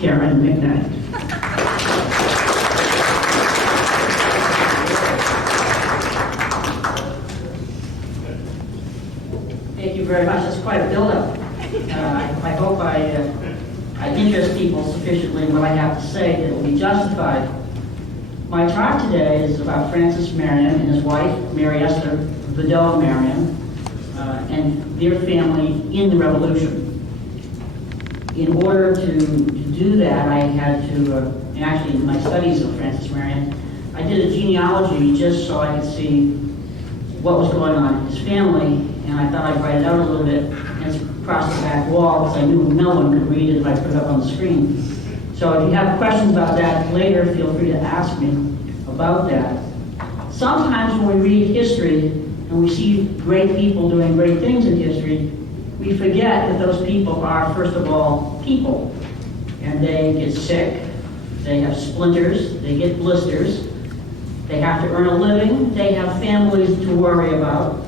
Karen MacNutt. Thank you very much. That's quite a build-up. I hope I interest people sufficiently in what I have to say that it will be justified. My talk today is about Francis Marion and his wife, Mary Esther Vidal Marion, and their family in the Revolution. In order to do that, I had to, and actually in my studies of Francis Marion, I did a genealogy just so I could see what was going on in his family, and I thought I'd write it out a little bit, and it's across the back wall, because I knew no one could read it if I put it up on the screen. So if you have questions about that later, feel free to ask me about that. Sometimes when we read history, and we see great people doing great things in history, we forget that those people are, first of all, people. And they get sick, they have splinters, they get blisters, they have to earn a living, they have families to worry about,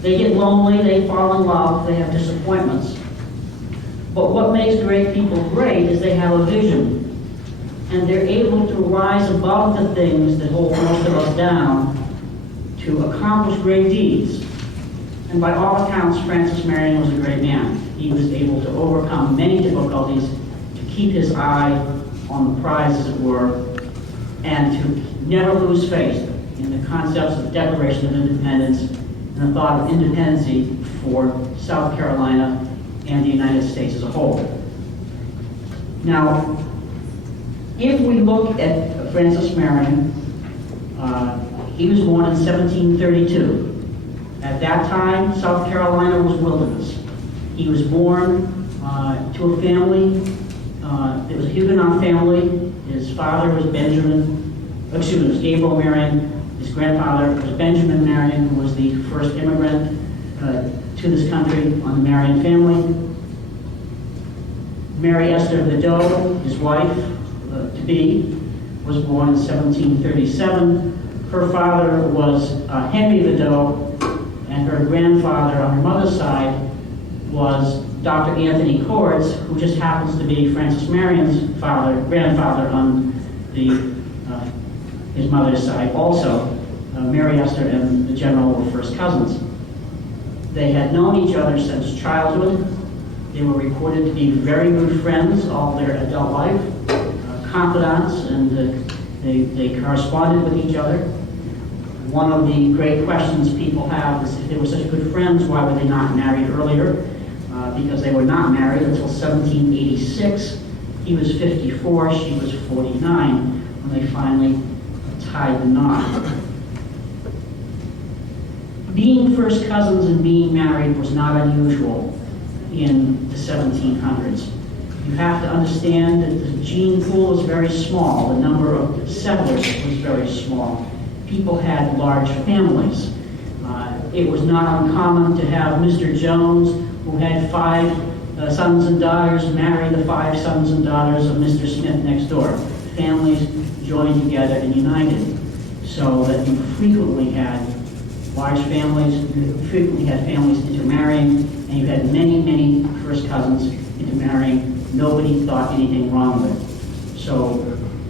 they get lonely, they fall in love, they have disappointments. But what makes great people great is they have a vision. And they're able to rise above the things that hold most of us down to accomplish great deeds. And by all accounts, Francis Marion was a great man. He was able to overcome many difficulties, to keep his eye on the prize, as it were, and to never lose faith in the concepts of Declaration of Independence and the thought of independency for South Carolina and the United States as a whole. Now, if we look at Francis Marion, he was born in 1732. At that time, South Carolina was wilderness. He was born to a family, it was a Huguenot family. His father was Gabriel Marion. His grandfather was Benjamin Marion, who was the first immigrant to this country on the Marion family. Mary Esther Vidal, his wife to be, was born in 1737. Her father was Henry Vidal, and her grandfather on her mother's side was Dr. Anthony Cords, who just happens to be Francis Marion's grandfather on his mother's side also. Mary Esther and the general were first cousins. They had known each other since childhood. They were reported to be very good friends all their adult life, confidants, and they corresponded with each other. One of the great questions people have is, if they were such good friends, why were they not married earlier? Because they were not married until 1786. He was 54, she was 49, when they finally tied the knot. Being first cousins and being married was not unusual in the 1700s. You have to understand that the gene pool was very small. The number of settlers was very small. People had large families. It was not uncommon to have Mr. Jones, who had 5 sons and daughters, marry the 5 sons and daughters of Mr. Smith next door. Families joined together and united, so that you frequently had large families, you frequently had families intermarrying, and you had many, many first cousins intermarrying. Nobody thought anything wrong with it. So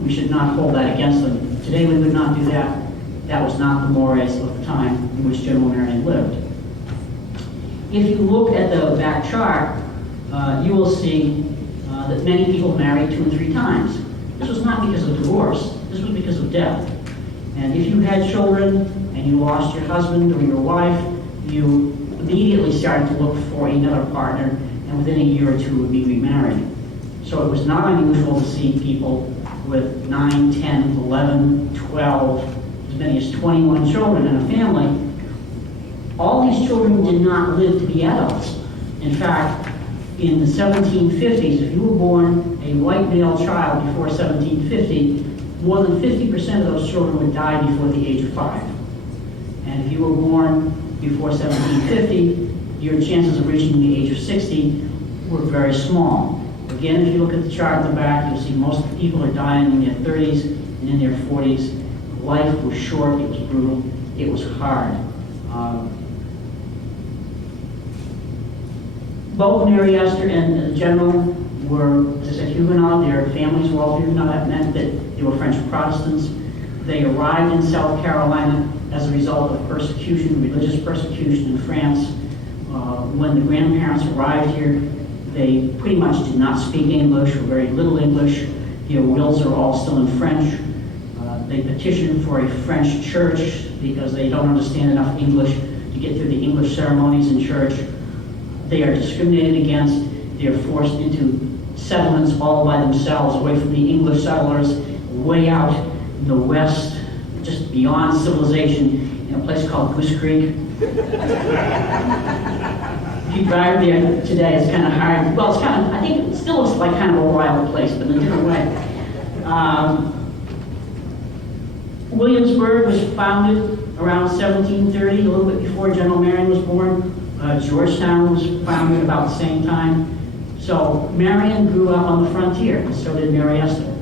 we should not hold that against them. Today we would not do that. That was not the mores of the time in which General Marion lived. If you look at the back chart, you will see that many people married 2 and 3 times. This was not because of divorce. This was because of death. And if you had children and you lost your husband or your wife, you immediately started to look for another partner, and within a year or 2 would be remarried. So it was not unusual to see people with 9, 10, 11, 12, as many as 21 children in a family. All these children did not live to be adults. In fact, in the 1750s, if you were born a white male child before 1750, more than 50% of those children would die before the age of 5. And if you were born before 1750, your chances of reaching the age of 60 were very small. Again, if you look at the chart in the back, you'll see most of the people are dying in their 30s and in their 40s. Life was short, it was brutal, it was hard. Both Mary Esther and General were, as I said, Huguenot. Their families were all Huguenot. That meant that they were French Protestants. They arrived in South Carolina as a result of persecution, religious persecution in France. When the grandparents arrived here, they pretty much did not speak English, or very little English. Their wills are all still in French. They petitioned for a French church because they don't understand enough English to get through the English ceremonies in church. They are discriminated against. They are forced into settlements all by themselves, away from the English settlers, way out in the west, just beyond civilization, in a place called Goose Creek. If you drive there today, it's kind of hard. Well, it's kind of, I think it still looks like kind of a wild place, but in a different way. Williamsburg was founded around 1730, a little bit before General Marion was born. Georgetown was founded about the same time. So Marion grew up on the frontier, and so did Mary Esther.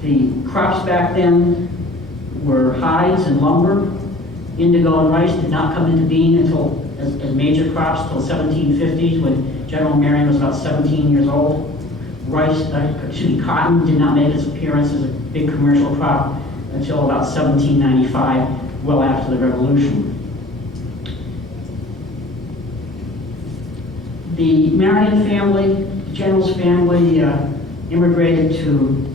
The crops back then were hides and lumber. Indigo and rice did not come into being until, as major crops, until 1750s, when General Marion was about 17 years old. Cotton did not make its appearance as a big commercial crop until about 1795, well after the Revolution. The Marion family, the General's family, immigrated to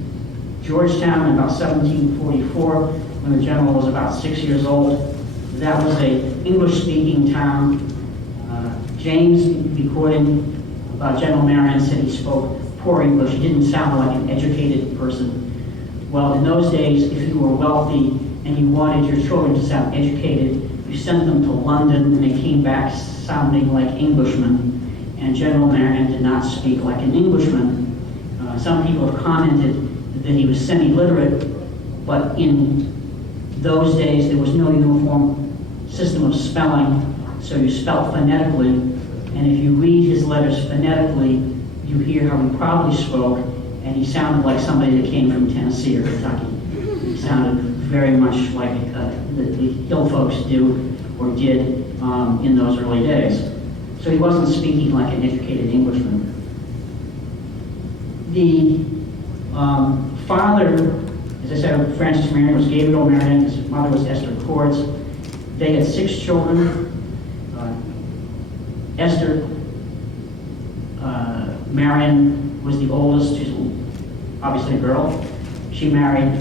Georgetown in about 1744, when the General was about 6 years old. That was an English-speaking town. James, recording about General Marion, said he spoke poor English. He didn't sound like an educated person. Well, in those days, if you were wealthy and you wanted your children to sound educated, you sent them to London, and they came back sounding like Englishmen. And General Marion did not speak like an Englishman. Some people have commented that he was semi-literate, but in those days there was no uniform system of spelling, so you spelt phonetically, and if you read his letters phonetically, you hear how he probably spoke, and he sounded like somebody that came from Tennessee or Kentucky. He sounded very much like the hill folks do or did in those early days. So he wasn't speaking like an educated Englishman. The father, as I said, of Francis Marion was Gabriel Marion. His mother was Esther Cords. They had 6 children. Esther Marion was the oldest. She's obviously a girl. She married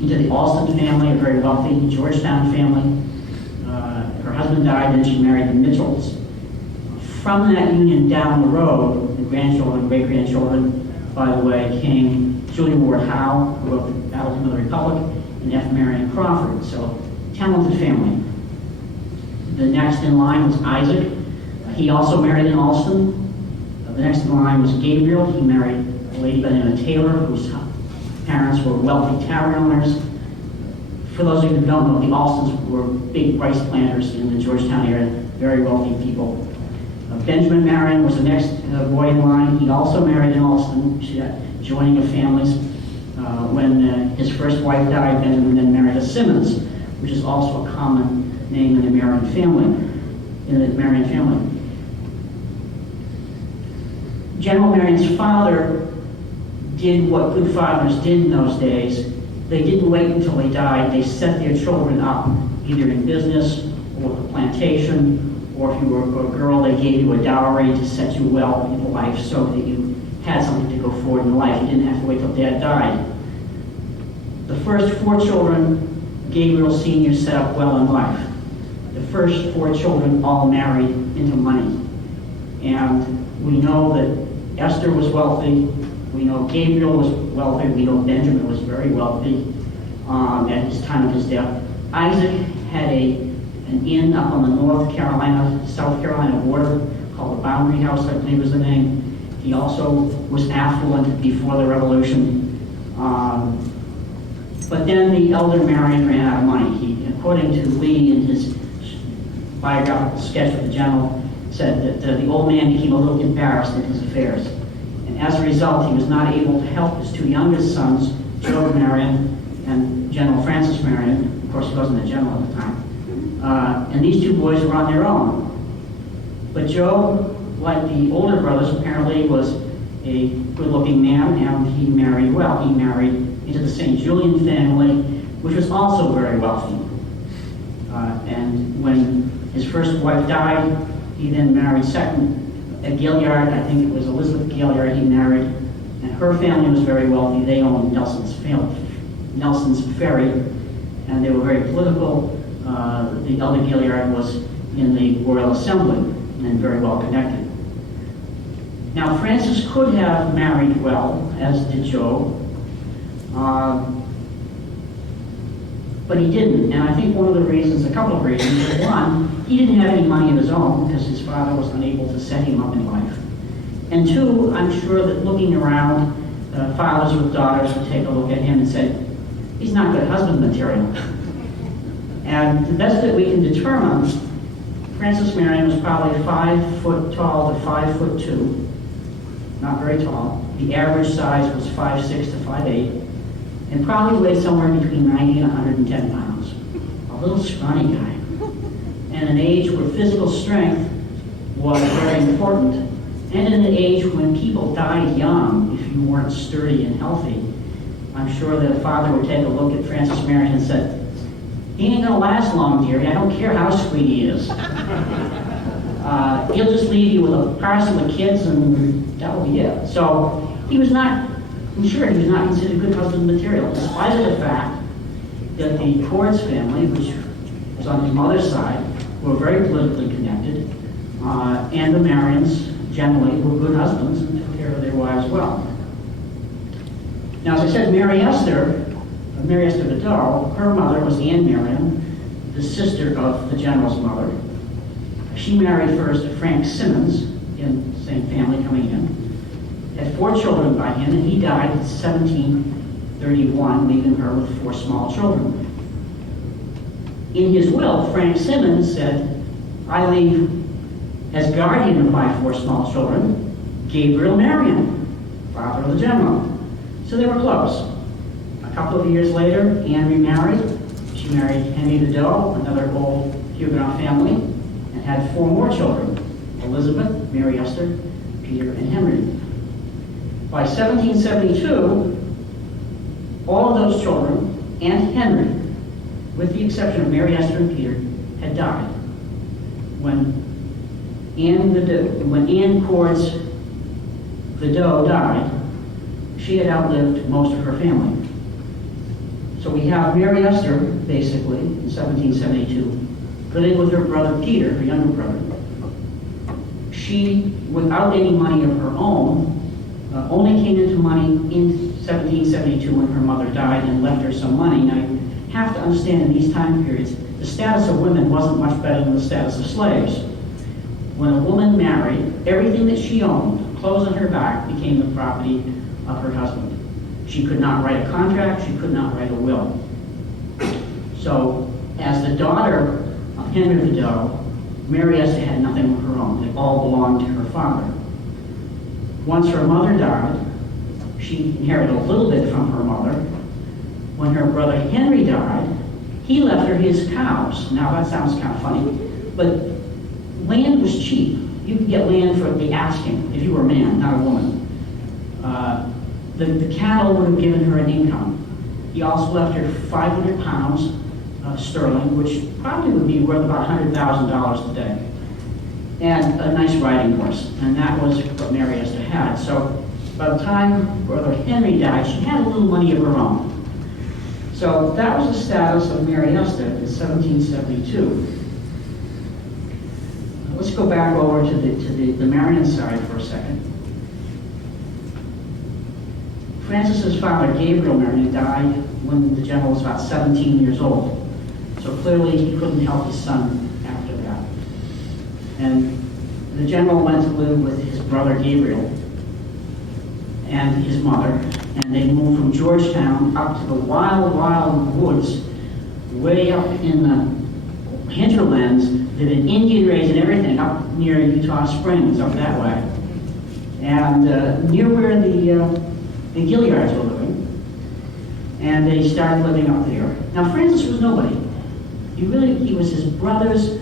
into the Alston family, a very wealthy Georgetown family. Her husband died, then she married the Mitchells. From that union down the road, the grandchildren, great-grandchildren, by the way, came Julia Ward Howe, who wrote the Battlefield of the Republic, and F. Marion Crawford. So, talented family. The next in line was Isaac. He also married in Alston. The next in line was Gabriel. He married a lady by the name of Taylor, whose parents were wealthy tavern owners. For those of you who don't know, the Alstons were big rice planters in the Georgetown area, very wealthy people. Benjamin Marion was the next boy in line. He also married in Alston. She had joining of families. When his first wife died, Benjamin then married a Simmons, which is also a common name in the Marion family. General Marion's father did what good fathers did in those days. They didn't wait until they died. They set their children up, either in business or the plantation, or if you were a girl, they gave you a dowry to set you well in life so that you had something to go forward in life. You didn't have to wait till dad died. The first 4 children, Gabriel Sr. set up well in life. The first 4 children all married into money. And we know that Esther was wealthy. We know Gabriel was wealthy. We know Benjamin was very wealthy at his time of his death. Isaac had an inn up on the South Carolina border called the Boundary House, I believe was the name. He also was affluent before the Revolution. But then the elder Marion ran out of money. He, according to Lee in his biographical sketch of the General, said that the old man became a little embarrassed in his affairs. And as a result, he was not able to help his 2 youngest sons, Joe Marion and General Francis Marion. Of course, he wasn't a general at the time. And these 2 boys were on their own. But Joe like the older brothers, apparently was a good-looking man, and he married well. He married into the St. Julian family, which was also very wealthy. And when his first wife died, he then married second at Gilliard. I think it was Elizabeth Gilliard he married, and her family was very wealthy. They owned Nelson's Ferry, and they were very political. The elder Gilliard was in the Royal Assembly and very well connected. Now, Francis could have married well, as did Job, but he didn't. And I think one of the reasons, a couple of reasons, is one, he didn't have any money of his own because his father was unable to set him up in life. And two, I'm sure that looking around, fathers with daughters would take a look at him and say, he's not good husband material. And the best that we can determine, Francis Marion was probably 5 foot tall to 5'2", not very tall. The average size was 5'6" to 5'8", and probably weighed somewhere between 90 and 110 pounds. A little scrawny guy. And an age where physical strength was very important, and in an age when people died young if you weren't sturdy and healthy. I'm sure that a father would take a look at Francis Marion and said, he ain't gonna last long, dearie. I don't care how sweet he is. He'll just leave you with a parcel of kids and that'll be it. So he was not, I'm sure he was not considered good husband material, despite of the fact that the Cords family, which was on his mother's side, were very politically connected, and the Marions generally were good husbands and took care of their wives well. Now, as I said, Mary Esther Vidal, her mother was Anne Marion, the sister of the general's mother. She married first Frank Simmons, in the same family coming in, had 4 children by him, and he died in 1731, leaving her with 4 small children. In his will, Frank Simmons said, I leave as guardian of my 4 small children, Gabriel Marion, father of the general. So they were close. A couple of years later, Anne remarried. She married Henry Vidal, another old Huguenot family, and had 4 more children, Elizabeth, Mary Esther, Peter, and Henry. By 1772, all of those children and Henry, with the exception of Mary Esther and Peter, had died. When Anne Cords Vidal died, she had outlived most of her family. So we have Mary Esther, basically, in 1772, living with her brother Peter, her younger brother. She, without any money of her own, only came into money in 1772 when her mother died and left her some money. Now, you have to understand in these time periods, the status of women wasn't much better than the status of slaves. When a woman married, everything that she owned, clothes on her back, became the property of her husband. She could not write a contract, she could not write a will. So, as the daughter of Henry Vidal, Mary Esther had nothing of her own. It all belonged to her father. Once her mother died, she inherited a little bit from her mother. When her brother Henry died, he left her his cows. Now that sounds kind of funny, but land was cheap. You could get land for the asking if you were a man, not a woman. The cattle would have given her an income. He also left her 500 pounds of sterling, which probably would be worth about $100,000 today, and a nice riding horse. And that was what Mary Esther had. So by the time brother Henry died, she had a little money of her own. So that was the status of Mary Esther in 1772. Let's go back over to the Marion side for a second. Francis's father, Gabriel Marion, died when the general was about 17 years old. So clearly he couldn't help his son after that. And the general went to live with his brother Gabriel and his mother, and they moved from Georgetown up to the wild, wild woods, way up in the hinterlands that had Indian raids and everything, up near Utah Springs, up that way. And near where the Gilliards were living, and they started living up there. Now, Francis was nobody. He was his brother's,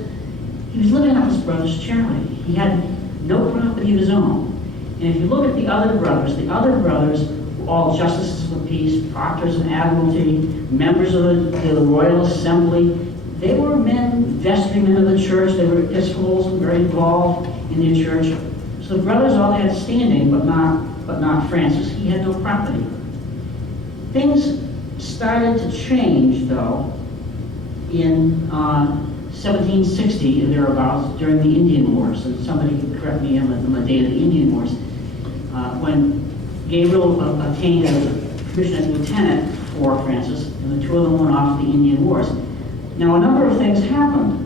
he was living off his brother's charity. He had no property of his own. And if you look at the other brothers were all justices of the peace, proctors of admiralty, members of the Royal Assembly. They were men, vestrymen of the church. They were Episcopals and very involved in their church. So the brothers all had standing, but not Francis. He had no property. Things started to change, though, in 1760 and thereabouts during the Indian Wars. And somebody can correct me on the date of the Indian Wars. When Gabriel obtained a commission as lieutenant for Francis, and the two of them went off to the Indian Wars. Now, a number of things happened.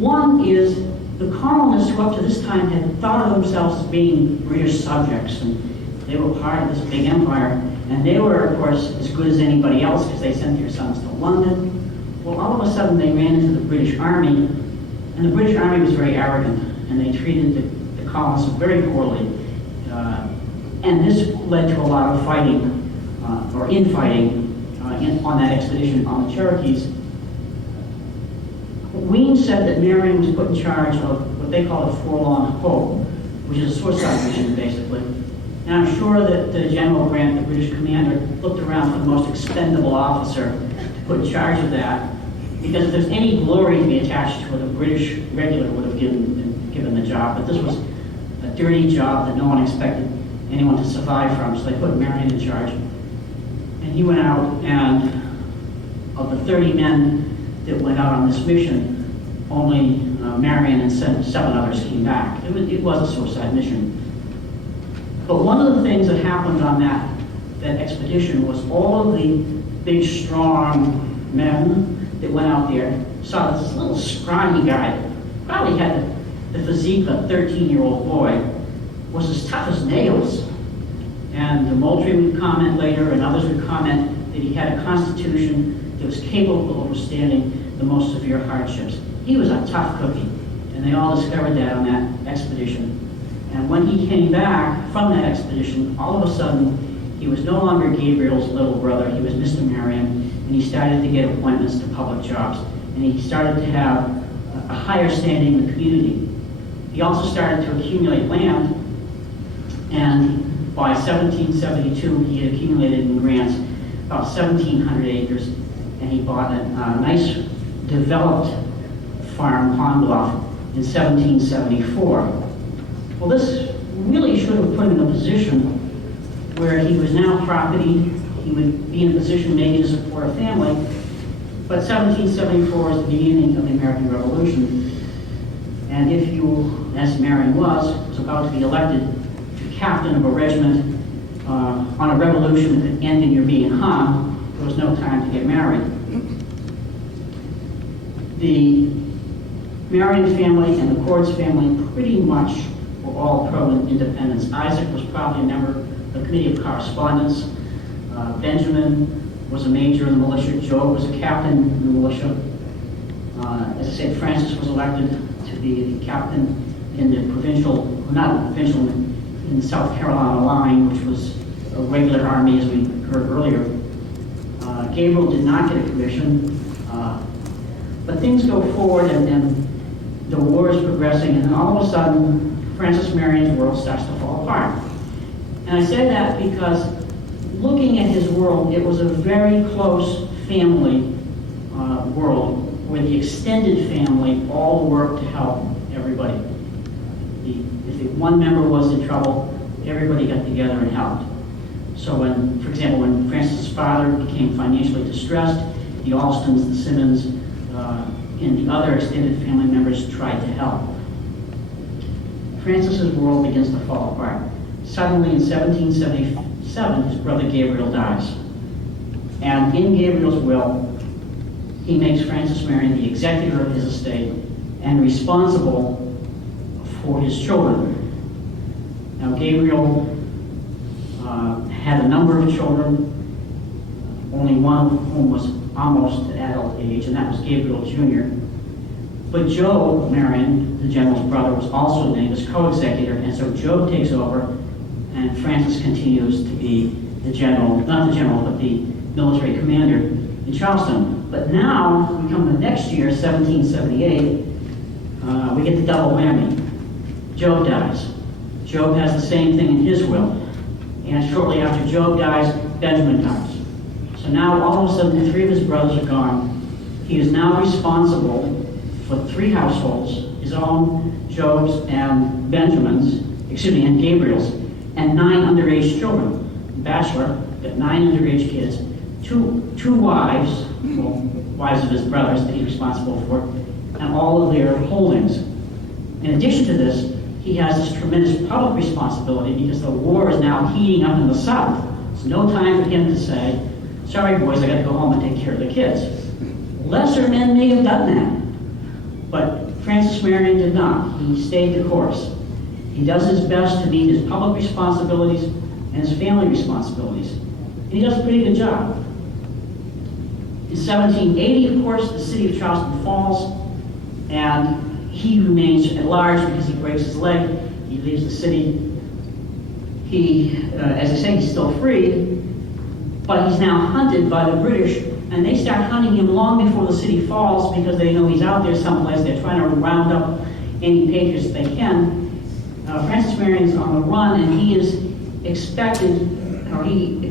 One is the colonists who up to this time had thought of themselves as being British subjects, and they were part of this big empire, and they were, of course, as good as anybody else because they sent their sons to London. Well, all of a sudden they ran into the British Army, and the British Army was very arrogant, and they treated the colonists very poorly. And this led to a lot of fighting, or infighting, on that expedition on the Cherokees. Ween said that Marion was put in charge of what they call a forlorn hope, which is a suicide mission, basically. And I'm sure that General Grant, the British commander, looked around for the most expendable officer to put in charge of that, because if there's any glory to be attached to it, a British regular would have given the job. But this was a dirty job that no one expected anyone to survive from, so they put Marion in charge. And he went out, and of the 30 men that went out on this mission, only Marion and seven others came back. It was a suicide mission. But one of the things that happened on that expedition was all of the big, strong men that went out there saw this little scrawny guy, probably had the physique of a 13-year-old boy, was as tough as nails. And Moultrie would comment later, and others would comment that he had a constitution that was capable of withstanding the most severe hardships. He was a tough cookie, and they all discovered that on that expedition. And when he came back from that expedition, all of a sudden, he was no longer Gabriel's little brother, he was Mr. Marion, and he started to get appointments to public jobs. And he started to have a higher standing in the community. He also started to accumulate land, and by 1772, he had accumulated in grants about 1,700 acres, and he bought a nice developed farm, Pond Bluff, in 1774. Well, this really should have put him in a position where he was now property, he would be in a position maybe to support a family, but 1774 is the beginning of the American Revolution, and if you, as Marion was about to be elected to captain of a regiment on a revolution that could end in your being hung, there was no time to get married. The Marion family and the Cordes family pretty much were all pro-independence. Isaac was probably a member of the Committee of Correspondence. Benjamin was a major in the militia. Joe was a captain in the militia. As I said, Francis was elected to be the captain in the provincial, not the provincial, in the South Carolina line, which was a regular army, as we heard earlier. Gabriel did not get a commission, but things go forward, and the war is progressing, and all of a sudden, Francis Marion's world starts to fall apart. And I say that because looking at his world, it was a very close family world where the extended family all worked to help everybody. If one member was in trouble, everybody got together and helped. So when, for example, when Francis' father became financially distressed, the Alstons, the Simmons, and the other extended family members tried to help. Francis's world begins to fall apart. Suddenly, in 1777, his brother Gabriel dies. And in Gabriel's will, he makes Francis Marion the executor of his estate and responsible for his children. Now, Gabriel had a number of children, only one of whom was almost at adult age, and that was Gabriel Jr. But Joe Marion, the general's brother, was also named as co-executor, and so Joe takes over, and Francis continues to be the general, not the general, but the military commander in Charleston. But now, we come to the next year, 1778, we get the double whammy. Job dies. Job has the same thing in his will. And shortly after Job dies, Benjamin dies. So now all of a sudden the three of his brothers are gone. He is now responsible for three households, his own, Job's, and Benjamin's, and Gabriel's, and 9 underage children. Bachelor, got 9 underage kids, two wives, well, wives of his brothers that he's responsible for, and all of their holdings. In addition to this, he has this tremendous public responsibility because the war is now heating up in the South. It's no time for him to say, sorry boys, I got to go home and take care of the kids. Lesser men may have done that, but Francis Marion did not. He stayed the course. He does his best to meet his public responsibilities and his family responsibilities. And he does a pretty good job. In 1780, of course, the city of Charleston falls, and he remains at large because he breaks his leg. He leaves the city. He, as I say, he's still free, but he's now hunted by the British, and they start hunting him long before the city falls because they know he's out there someplace. They're trying to round up any patriots they can. Francis Marion's on the run, and he is expected, or he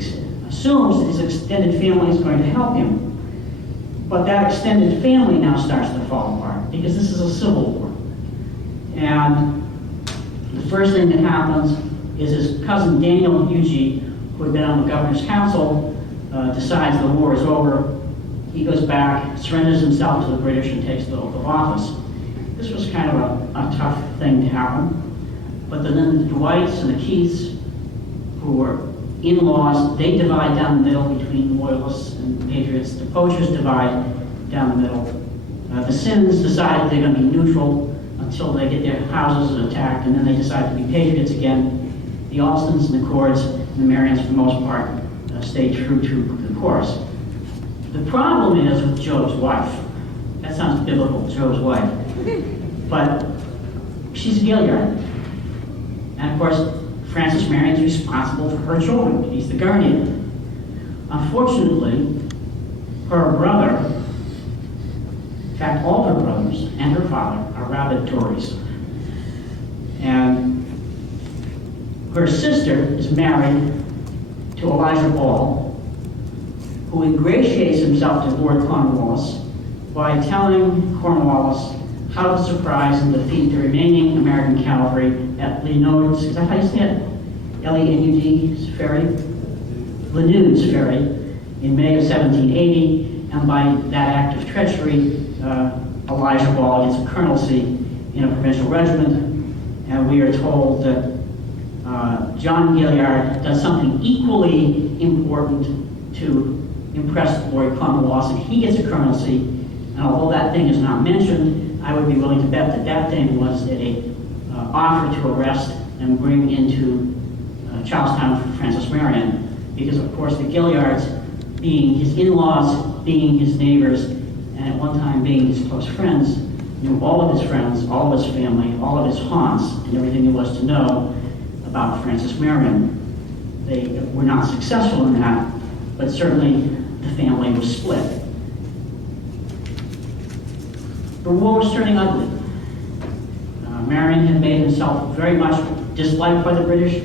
assumes that his extended family is going to help him. But that extended family now starts to fall apart because this is a civil war. And the first thing that happens is his cousin Daniel Eugene, who had been on the governor's council, decides the war is over. He goes back, surrenders himself to the British, and takes the oath of office. This was kind of a tough thing to happen. But then the Dwights and the Keiths, who were in-laws, they divide down the middle between loyalists and patriots. The Poachers divide down the middle. The Sims decide they're going to be neutral until they get their houses attacked, and then they decide to be patriots again. The Alstons and the Cords and the Marions, for the most part, stay true to the course. The problem is with Job's wife. That sounds biblical, Job's wife. But she's a Gilead. And of course, Francis Marion is responsible for her children. He's the guardian. Unfortunately, her brother, in fact, all her brothers and her father are rabid Tories. And her sister is married to Elijah Ball, who ingratiates himself to Lord Cornwallis by telling Cornwallis how to surprise and defeat the remaining American cavalry at Lenaud's, is that how you say it? L-E-N-U-D's ferry? Lenaud's ferry in May of 1780, and by that act of treachery, Elijah Ball gets a colonelcy in a provincial regiment, and we are told that John Gilead does something equally important to impress Lord Cornwallis, and he gets a colonelcy, and although that thing is not mentioned, I would be willing to bet that that thing was an offer to arrest and bring into Charlestown for Francis Marion, because of course the Gileads, being his in-laws, being his neighbors, and at one time being his close friends, knew all of his friends, all of his family, all of his haunts, and everything there was to know about Francis Marion. They were not successful in that, but certainly the family was split. The war was turning ugly. Marion had made himself very much disliked by the British,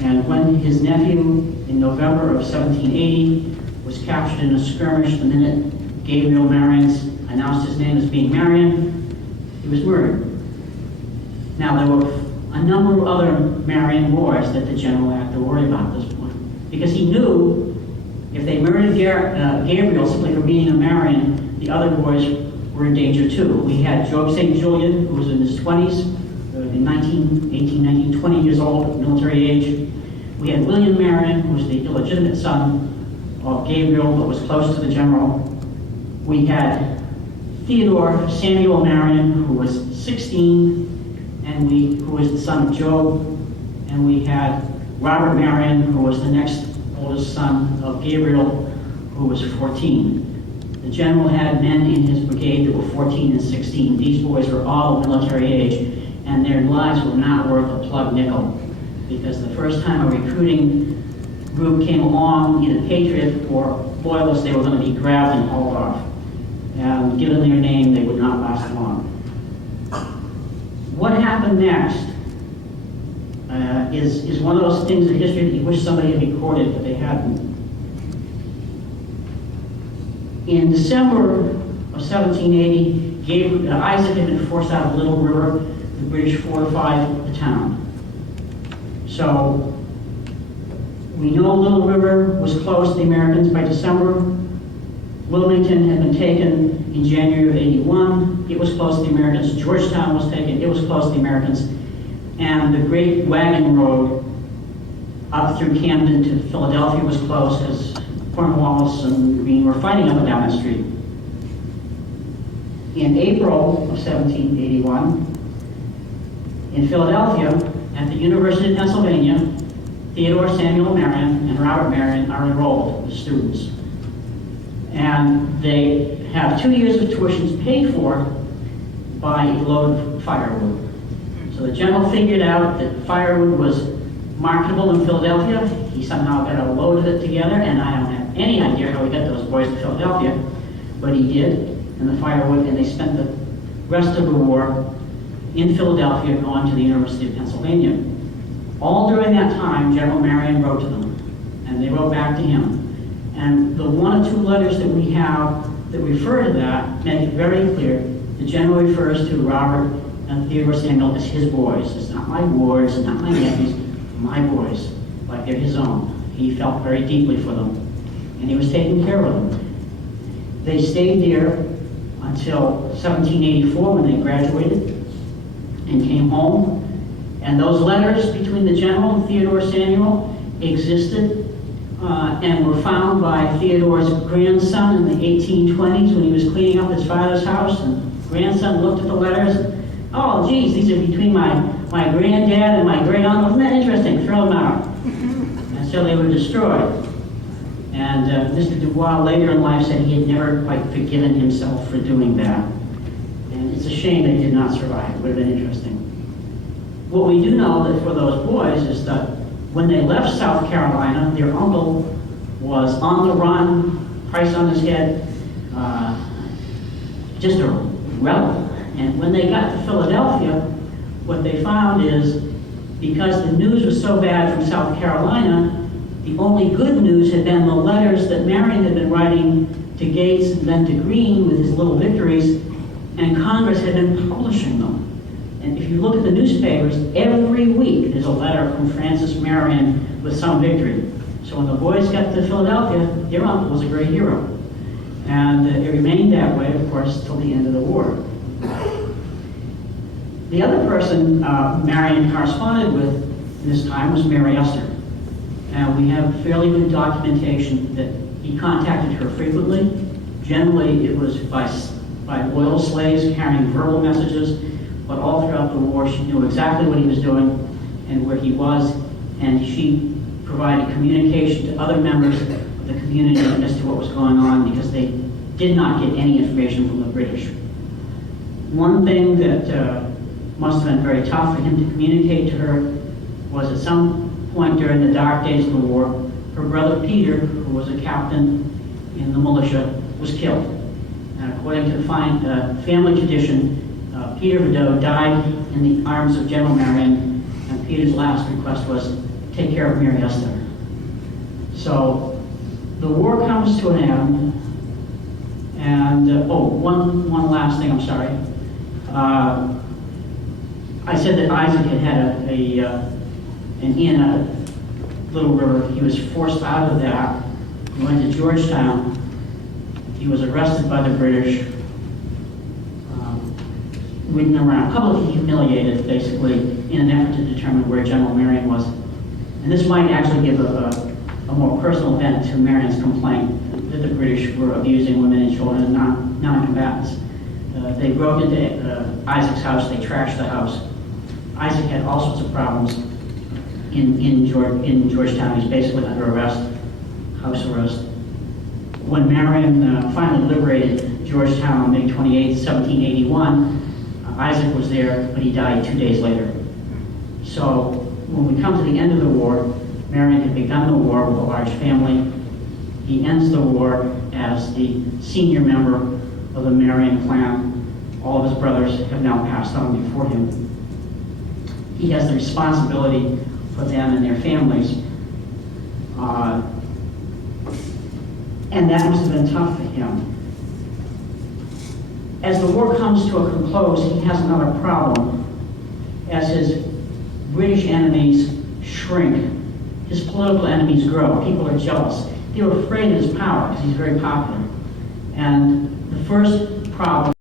and when his nephew, in November of 1780, was captured in a skirmish the minute Gabriel Marion announced his name as being Marion, he was murdered. Now, there were a number of other Marion wars that the general had to worry about at this point, because he knew if they murdered Gabriel simply for being a Marion, the other boys were in danger too. We had Job St. Julian, who was in his 20s, in 18, 19, 20 years old, military age. We had William Marion, who was the illegitimate son of Gabriel, but was close to the general. We had Theodore Samuel Marion, who was 16, and who was the son of Job. And we had Robert Marion, who was the next oldest son of Gabriel, who was 14. The general had men in his brigade that were 14 and 16. These boys were all military age, and their lives were not worth a plug nickel, because the first time a recruiting group came along, either patriot or loyalist, they were going to be grabbed and hauled off. And given their name, they would not last long. What happened next is one of those things in history that you wish somebody had recorded, but they hadn't. In December of 1780, Isaac had been forced out of Little River. The British fortified the town. So we know Little River was closed to the Americans by December. Wilmington had been taken in January of '81. It was closed to the Americans. Georgetown was taken. It was closed to the Americans. And the Great Wagon Road up through Camden to Philadelphia was closed because Cornwallis and Greene were fighting up and down that street. In April of 1781, in Philadelphia, at the University of Pennsylvania, Theodore Samuel Marion and Robert Marion are enrolled as students. And they have 2 years of tuitions paid for by a load of firewood. So the general figured out that firewood was marketable in Philadelphia. He somehow got a load of it together, and I don't have any idea how he got those boys to Philadelphia, but he did, and the firewood, and they spent the rest of the war in Philadelphia going to the University of Pennsylvania. All during that time, General Marion wrote to them, and they wrote back to him. And the 1 or 2 letters that we have that refer to that make it very clear. The general refers to Robert and Theodore Samuel as his boys. It's not my wards, it's not my nephews, my boys, like they're his own. He felt very deeply for them, and he was taking care of them. They stayed there until 1784 when they graduated and came home. And those letters between the general and Theodore Samuel existed and were found by Theodore's grandson in the 1820s when he was cleaning up his father's house. And grandson looked at the letters. Oh, geez, these are between my granddad and my great uncle. Isn't that interesting? Throw them out. And so they were destroyed. And Mr. Dubois later in life said he had never quite forgiven himself for doing that. And it's a shame they did not survive. It would have been interesting. What we do know that for those boys is that when they left South Carolina, their uncle was on the run, price on his head, just a rebel. And when they got to Philadelphia, what they found is because the news was so bad from South Carolina, the only good news had been the letters that Marion had been writing to Gates and then to Greene with his little victories, and Congress had been publishing them. And if you look at the newspapers, every week there's a letter from Francis Marion with some victory. So when the boys got to Philadelphia, their uncle was a great hero. And it remained that way, of course, till the end of the war. The other person Marion corresponded with in this time was Mary Esther. And we have fairly good documentation that he contacted her frequently. Generally, it was by loyal slaves carrying verbal messages, but all throughout the war, she knew exactly what he was doing and where he was, and she provided communication to other members of the community as to what was going on because they did not get any information from the British. One thing that must have been very tough for him to communicate to her was at some point during the dark days of the war, her brother Peter, who was a captain in the militia, was killed. And according to the family tradition, Peter Vidot died in the arms of General Marion, and Peter's last request was, take care of Mary Esther. So the war comes to an end, and one last thing, I'm sorry. I said that Isaac had an inn at Little River. He was forced out of that. He went to Georgetown. He was arrested by the British, ridden around, publicly humiliated, basically, in an effort to determine where General Marion was. And this might actually give a more personal bent to Marion's complaint that the British were abusing women and children and non-combatants. They broke into Isaac's house, they trashed the house. Isaac had all sorts of problems in Georgetown. He's basically under arrest, house arrest. When Marion finally liberated Georgetown on May 28, 1781, Isaac was there, but he died 2 days later. So when we come to the end of the war, Marion had begun the war with a large family. He ends the war as the senior member of the Marion clan. All of his brothers have now passed on before him. he has the responsibility for them and their families. And that must have been tough for him. As the war comes to a close, he has another problem. As his British enemies shrink, his political enemies grow. People are jealous. They were afraid of his power because he's very popular. And the first problem